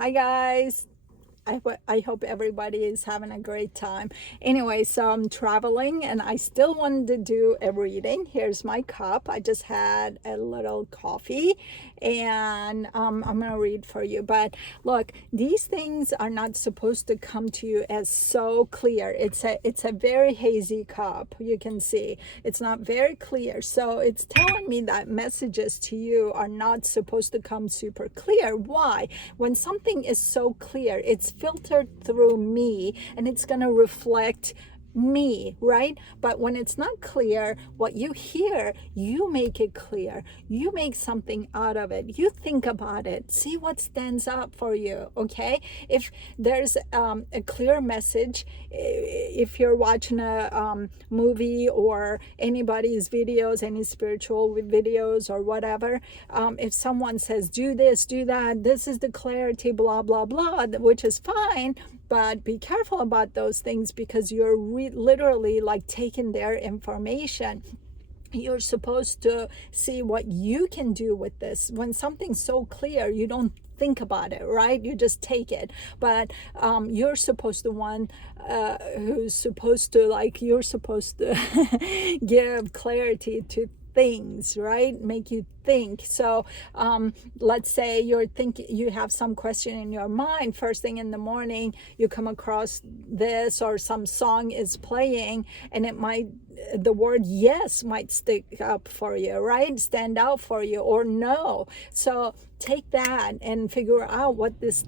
Hi guys. I hope everybody is having a great time. Anyway, so I'm traveling and I still wanted to do a reading. Here's my cup. I just had a little coffee and I'm going to read for you. But look, these things are not supposed to come to you as so clear. It's a very hazy cup. You can see it's not very clear. So it's telling me that messages to you are not supposed to come super clear. Why? When something is so clear, it's filtered through me and it's going to reflect me, right? But when it's not clear, what you hear, you make it clear. You make something out of it. You think about it. See what stands up for you, okay? If there's a clear message, if you're watching a movie or anybody's videos, any spiritual videos or whatever, if someone says, do this, do that, this is the clarity, blah, blah, blah, which is fine, but be careful about those things because you're literally like taking their information. You're supposed to see what you can do with this. When something's so clear, you don't think about it, right? You just take it. But you're supposed to one who's supposed to, like, you're supposed to give clarity to things, right? Make you think. So let's say you have some question in your mind. First thing in the morning, you come across this, or some song is playing, and the word yes might stick up for you, right? Stand out for you, or no. So take that and figure out what does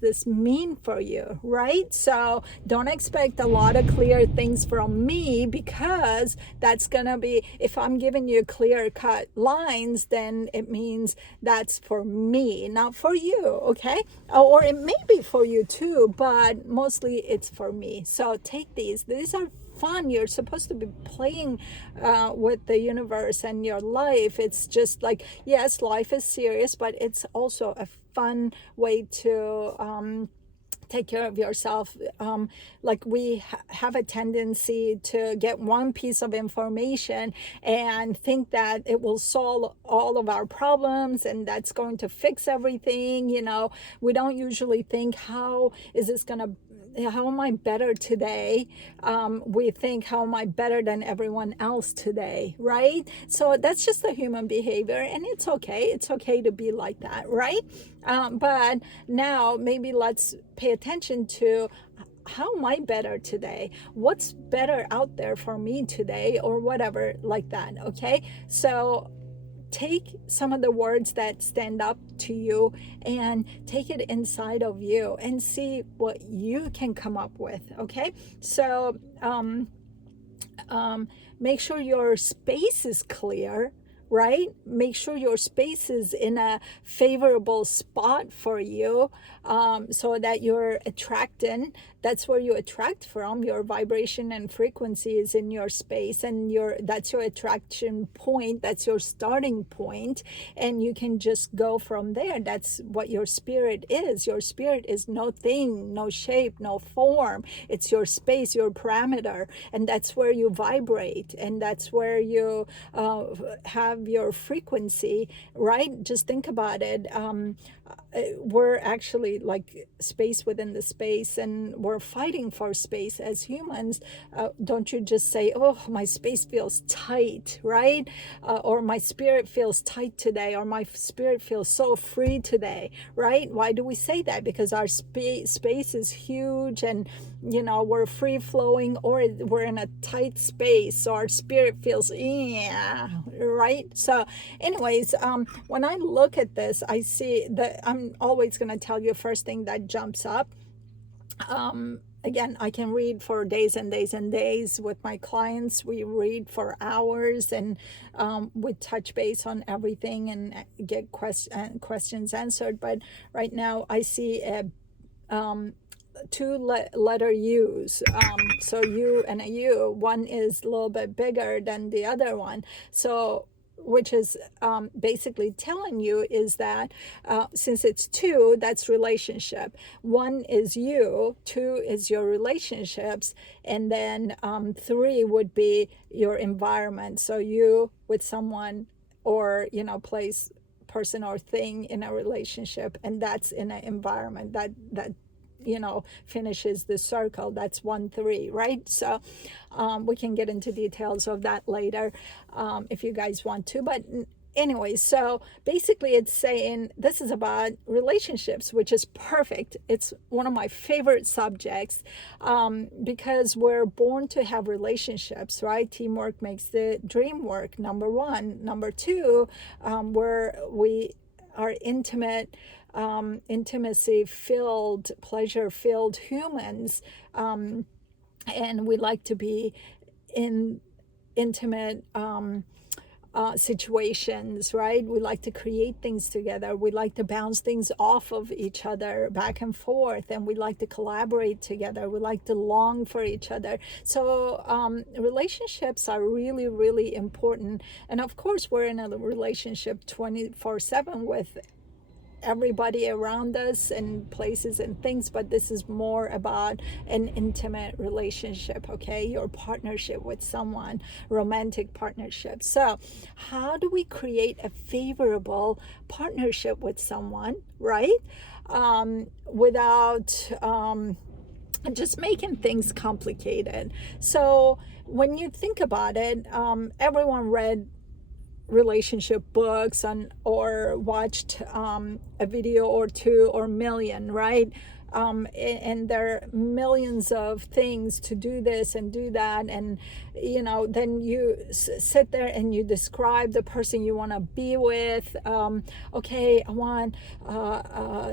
this mean for you, right? So don't expect a lot of clear things from me, because that's gonna be, if I'm giving you clear cut lines, then it means that's for me, not for you, okay? Or it may be for you too, but mostly it's for me. So take these are fun. You're supposed to be playing with the universe and your life. It's just like, yes, life is serious, but it's also a fun way to take care of yourself. Like we have a tendency to get one piece of information and think that it will solve all of our problems and that's going to fix everything. We don't usually think, how am I better today? We think, how am I better than everyone else today, right? So that's just a human behavior, and it's okay. It's okay to be like that, right? But now maybe let's pay attention to, how am I better today? What's better out there for me today, or whatever, like that, okay? So take some of the words that stand up to you and take it inside of you and see what you can come up with, okay? So make sure your space is clear, right? Make sure your space is in a favorable spot for you, so that you're attracting. That's where you attract from. Your vibration and frequency is in your space, and that's your attraction point. That's your starting point, and you can just go from there. That's what your spirit is. Your spirit is no thing, no shape, no form. It's your space, your parameter, and that's where you vibrate, and that's where you have your frequency, right? Just think about it. We're actually like space within the space, and we're fighting for space as humans. Don't you just say, oh, my space feels tight, right? Or my spirit feels tight today, or my spirit feels so free today, right? Why do we say that? Because our space is huge, and we're free flowing, or we're in a tight space, so our spirit feels, yeah, right? So anyways, when I look at this, I see that I'm always going to tell you first thing that jumps up. Again, I can read for days and days and days with my clients. We read for hours, and we touch base on everything and get questions answered. But right now I see a two letter U's. So U and a U. One is a little bit bigger than the other one. So which is basically telling you is that since it's two, that's relationship. One is you, two is your relationships, and then three would be your environment. So you with someone, or place, person or thing in a relationship, and that's in an environment that finishes the circle. That's 1-3, right? So we can get into details of that later if you guys want to. But anyway, so basically it's saying this is about relationships, which is perfect. It's one of my favorite subjects because we're born to have relationships, right? Teamwork makes the dream work, number one. Number two, we are intimacy filled, pleasure filled humans, and we like to be in intimate situations, right? We like to create things together. We like to bounce things off of each other back and forth, and we like to collaborate together. We like to long for each other. So relationships are really, really important. And of course, we're in a relationship 24/7 with everybody around us and places and things, but this is more about an intimate relationship, okay? Your partnership with someone, romantic partnership. So how do we create a favorable partnership with someone, right? Without just making things complicated. So when you think about it, everyone read relationship books or watched a video or two or million, right? And there are millions of things to do this and do that, and then you sit there and you describe the person you want to be with. Okay, I want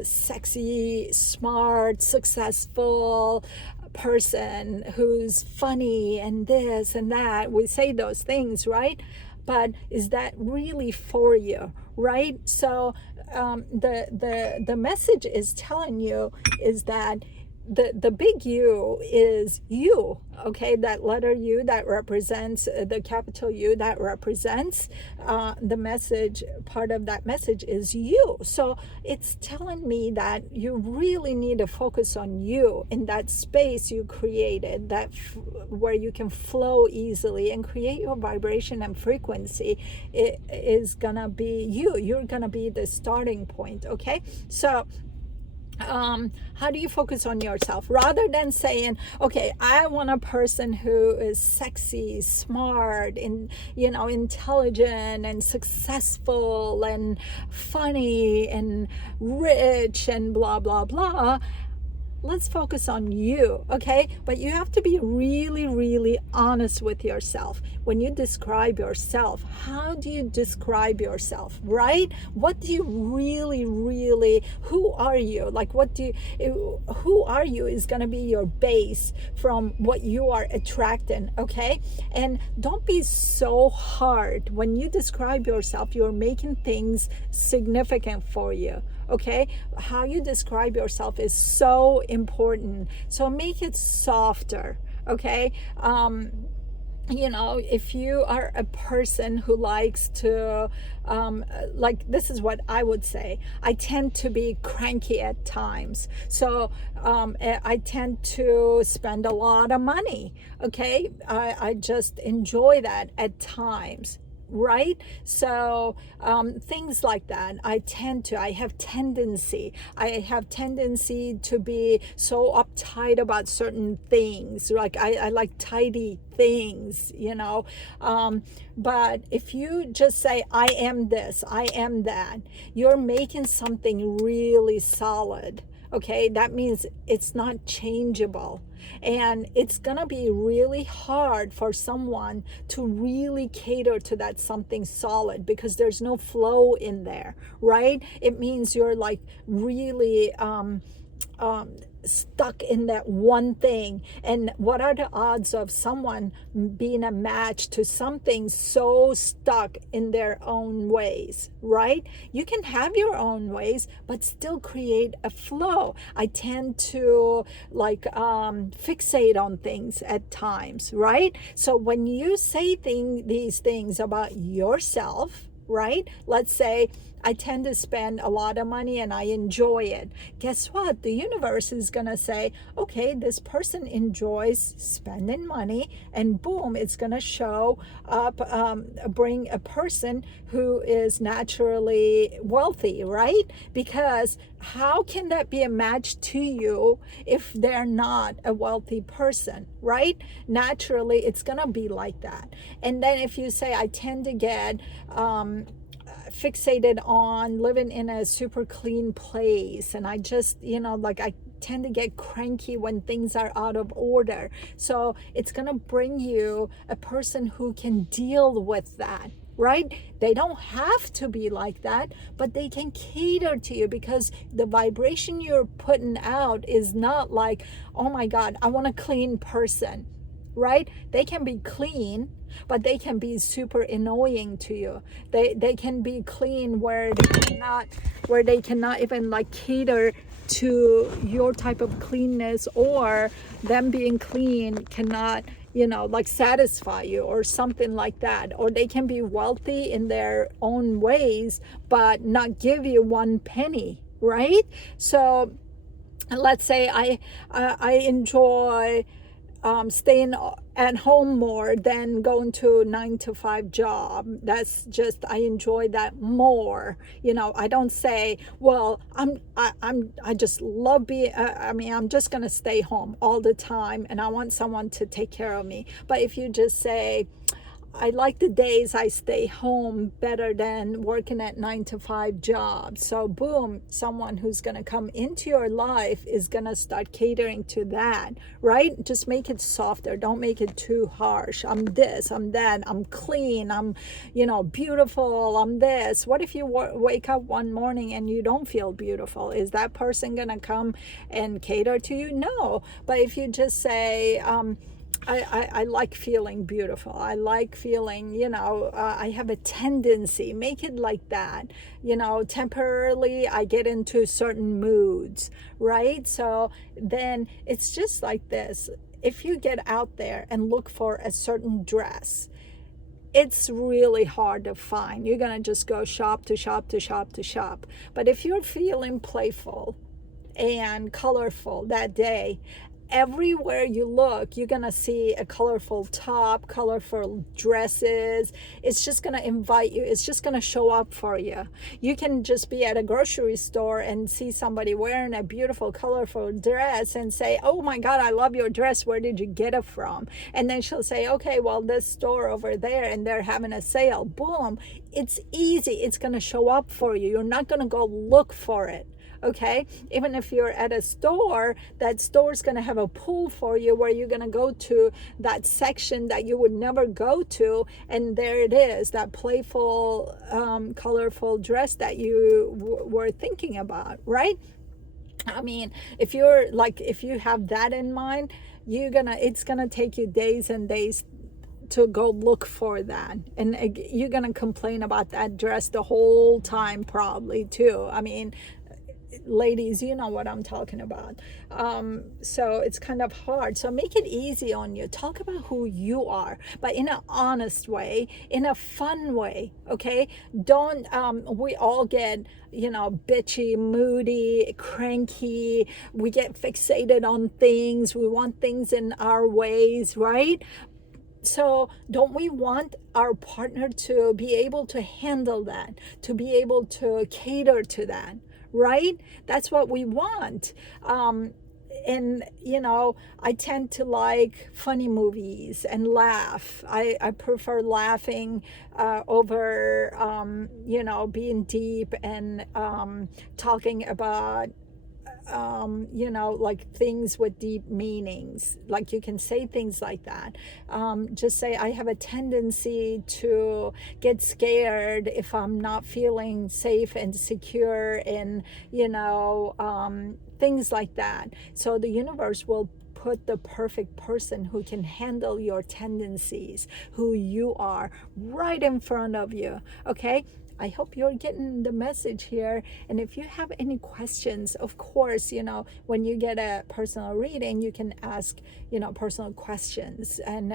sexy, smart, successful person who's funny and this and that. We say those things, right? But is that really for you, right? So the message is telling you is that the big U is you, okay? That letter U that represents the capital U that represents the message. Part of that message is you. So it's telling me that you really need to focus on you in that space you created, where you can flow easily and create your vibration and frequency. It is gonna be you. You're gonna be the starting point, okay? So how do you focus on yourself rather than saying, okay, I want a person who is sexy, smart, and intelligent and successful and funny and rich and blah blah blah. Let's focus on you, okay? But you have to be really, really honest with yourself. When you describe yourself, how do you describe yourself, right? What do you really, who are you? Like, who are you is gonna be your base from what you are attracting, okay? And don't be so hard. When you describe yourself, you're making things significant for you. Okay, how you describe yourself is so important. So make it softer. Okay, if you are a person who likes to, this is what I would say. I tend to be cranky at times. So I tend to spend a lot of money. Okay, I just enjoy that at times. Right? So things like that. I have tendency to be so uptight about certain things. Like I like tidy things, but if you just say, I am this, I am that, you're making something really solid. Okay, that means it's not changeable. And it's gonna be really hard for someone to really cater to that something solid because there's no flow in there, right? It means you're like really stuck in that one thing. And what are the odds of someone being a match to something so stuck in their own ways, right? You can have your own ways but still create a flow. I tend to fixate on things at times, right? So when you say these things about yourself, right? Let's say I tend to spend a lot of money and I enjoy it. Guess what? The universe is going to say, okay, this person enjoys spending money, and boom, it's going to show up, bring a person who is naturally wealthy, right? Because how can that be a match to you if they're not a wealthy person, right? Naturally, it's going to be like that. And then if you say, I tend to get fixated on living in a super clean place, and I just, like I tend to get cranky when things are out of order. So it's going to bring you a person who can deal with that, right? They don't have to be like that, but they can cater to you, because the vibration you're putting out is not like, oh my God, I want a clean person, right? They can be clean, but they can be super annoying to you. They can be clean where they cannot even like cater to your type of cleanness, or them being clean cannot like satisfy you or something like that. Or they can be wealthy in their own ways but not give you one penny, right? So let's say I enjoy staying at home more than going to a 9 to 5 job. That's just, I enjoy that more. I don't say, well, I just love being, I'm just going to stay home all the time and I want someone to take care of me. But if you just say, I like the days I stay home better than working at 9 to 5 jobs. So boom, someone who's going to come into your life is going to start catering to that, right? Just make it softer. Don't make it too harsh. I'm this, I'm that, I'm clean, I'm, beautiful, I'm this. What if you wake up one morning and you don't feel beautiful? Is that person going to come and cater to you? No. But if you just say, I like feeling beautiful. I like feeling, I have a tendency, make it like that. Temporarily I get into certain moods, right? So then it's just like this. If you get out there and look for a certain dress, it's really hard to find. You're going to just go shop to shop to shop to shop. But if you're feeling playful and colorful that day, everywhere you look, you're gonna see a colorful top, colorful dresses. It's just gonna invite you. It's just gonna show up for you. You can just be at a grocery store and see somebody wearing a beautiful, colorful dress and say, oh my God, I love your dress. Where did you get it from? And then she'll say, okay, well, this store over there and they're having a sale. Boom. It's easy. It's gonna show up for you. You're not gonna go look for it. Okay, even if you're at a store, that store is going to have a pull for you where you're going to go to that section that you would never go to, and there it is, that playful, colorful dress that you were thinking about, right? If you have that in mind, it's gonna take you days and days to go look for that, and you're gonna complain about that dress the whole time probably too. Ladies, you know what I'm talking about. So it's kind of hard. So make it easy on you. Talk about who you are, but in an honest way, in a fun way. Okay, don't we all get bitchy, moody, cranky. We get fixated on things. We want things in our ways, right? So don't we want our partner to be able to handle that, to be able to cater to that, right? That's what we want. And I tend to like funny movies and laugh. I prefer laughing over being deep and talking about like things with deep meanings. Like you can say things like that. Just say, I have a tendency to get scared if I'm not feeling safe and secure, and things like that. So the universe will put the perfect person who can handle your tendencies, who you are, right in front of you. Okay, I hope you're getting the message here. And if you have any questions, of course, when you get a personal reading, you can ask, personal questions. And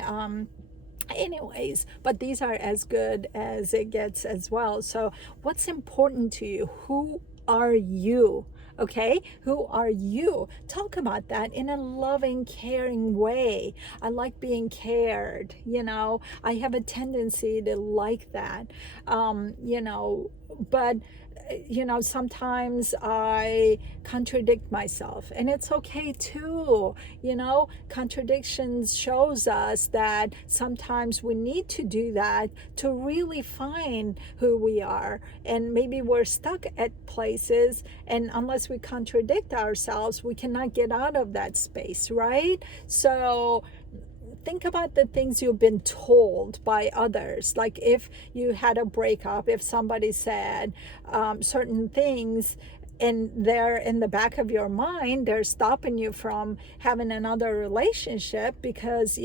Anyways, but these are as good as it gets as well. So what's important to you? Who are you? Okay, who are you? Talk about that in a loving, caring way. I like being cared, I have a tendency to like that. But sometimes I contradict myself, and it's okay too. Contradictions shows us that sometimes we need to do that to really find who we are. And maybe we're stuck at places, and unless we contradict ourselves, we cannot get out of that space, right? So think about the things you've been told by others. Like if you had a breakup, if somebody said certain things, and they're in the back of your mind, they're stopping you from having another relationship because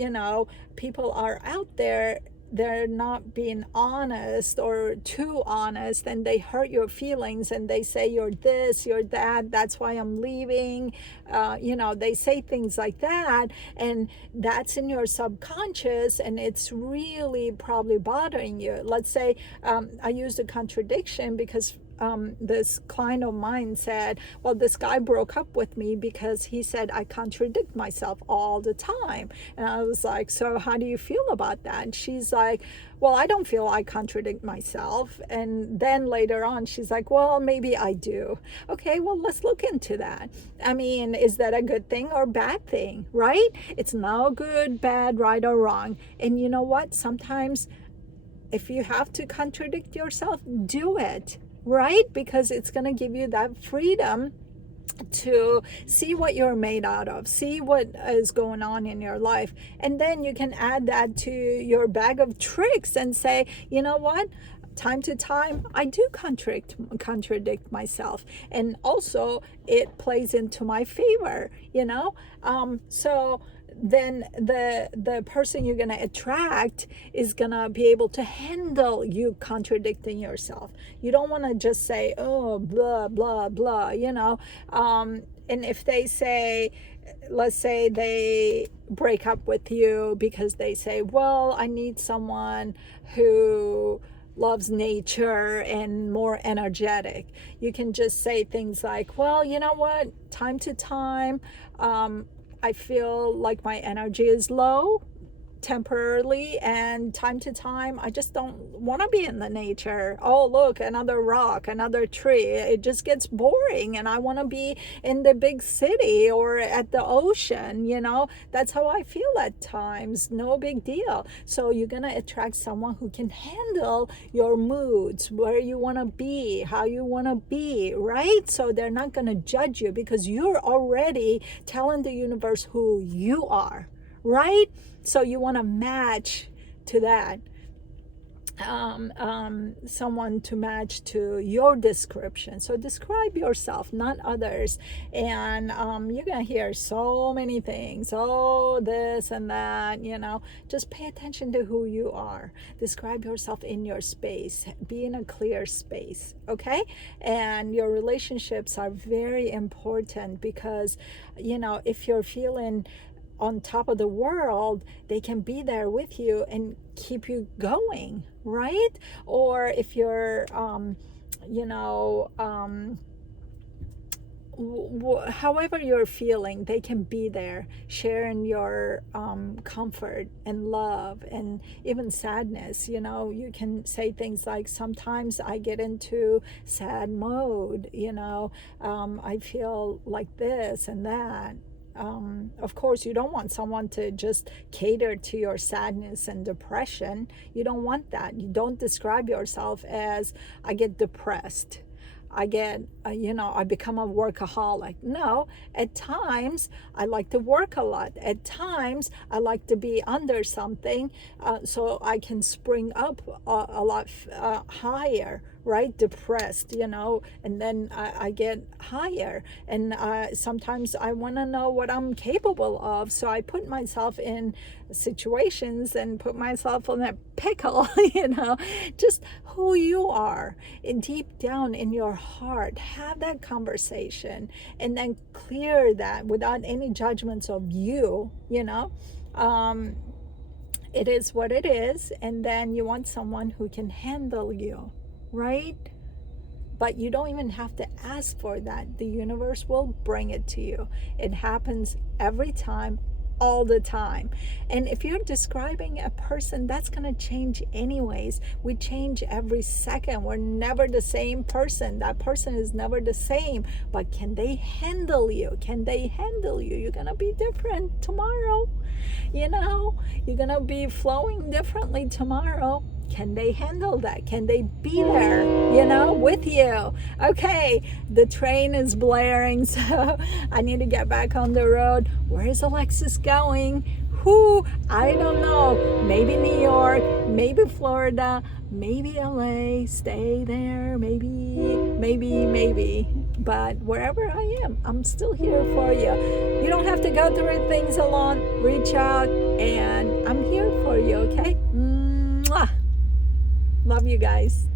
people are out there, they're not being honest or too honest, and they hurt your feelings, and they say you're this, you're that, that's why I'm leaving. They say things like that, and that's in your subconscious, and it's really probably bothering you. Let's say I used a contradiction because this client of mine said, well, this guy broke up with me because he said I contradict myself all the time. And I was like, so how do you feel about that? And she's like, well, I don't feel I contradict myself. And then later on, she's like, well, maybe I do. Okay, well, let's look into that. I mean, is that a good thing or bad thing, right? It's no good, bad, right, or wrong. And you know what? Sometimes if you have to contradict yourself, do it, right? Because it's going to give you that freedom to see what you're made out of, see what is going on in your life. And then you can add that to your bag of tricks and say, you know what? Time to time, I do contradict myself. And also, it plays into my favor, So then the person you're going to attract is going to be able to handle you contradicting yourself. You don't want to just say, oh, blah, blah, blah, and if they say, let's say they break up with you because they say, well, I need someone who loves nature and more energetic. You can just say things like, well, you know what, time to time, I feel like my energy is low temporarily, and time to time I just don't want to be in the nature. Oh, look, another rock, another tree. It just gets boring, and I want to be in the big city or at the ocean. That's how I feel at times. No big deal. So you're going to attract someone who can handle your moods, where you want to be, how you want to be, right? So they're not going to judge you because you're already telling the universe who you are, right? So you want to match to that. Someone to match to your description. So describe yourself, not others. And you're going to hear so many things. Oh, this and that, Just pay attention to who you are. Describe yourself in your space. Be in a clear space, okay? And your relationships are very important because, if you're feeling on top of the world, they can be there with you and keep you going, right? Or if you're however you're feeling, they can be there sharing your comfort and love and even sadness. You can say things like, sometimes I get into sad mode, I feel like this and that. Of course, you don't want someone to just cater to your sadness and depression. You don't want that. You don't describe yourself as, I get depressed, I get, I become a workaholic. No, at times I like to work a lot. At times I like to be under something so I can spring up a lot higher, right? Depressed, and then I get higher. And sometimes I want to know what I'm capable of. So I put myself in situations and put myself in that pickle, just who you are. And deep down in your heart, have that conversation and then clear that without any judgments of you, it is what it is, and then you want someone who can handle you, right? But you don't even have to ask for that. The universe will bring it to you. It happens every time, all the time. And if you're describing a person, that's going to change anyways. We change every second. We're never the same person. That person is never the same. But can they handle you? Can they handle you? You're going to be different tomorrow. You know, you're going to be flowing differently tomorrow. Can they handle that? Can they be there, you know, with you? Okay, the train is blaring, so I need to get back on the road. Where is Alexis going? Who? I don't know. Maybe New York, maybe Florida, maybe LA. Stay there, maybe. But wherever I am, I'm still here for you. You don't have to go through things alone. Reach out, and I'm here for you, okay? Mwah. Love you guys.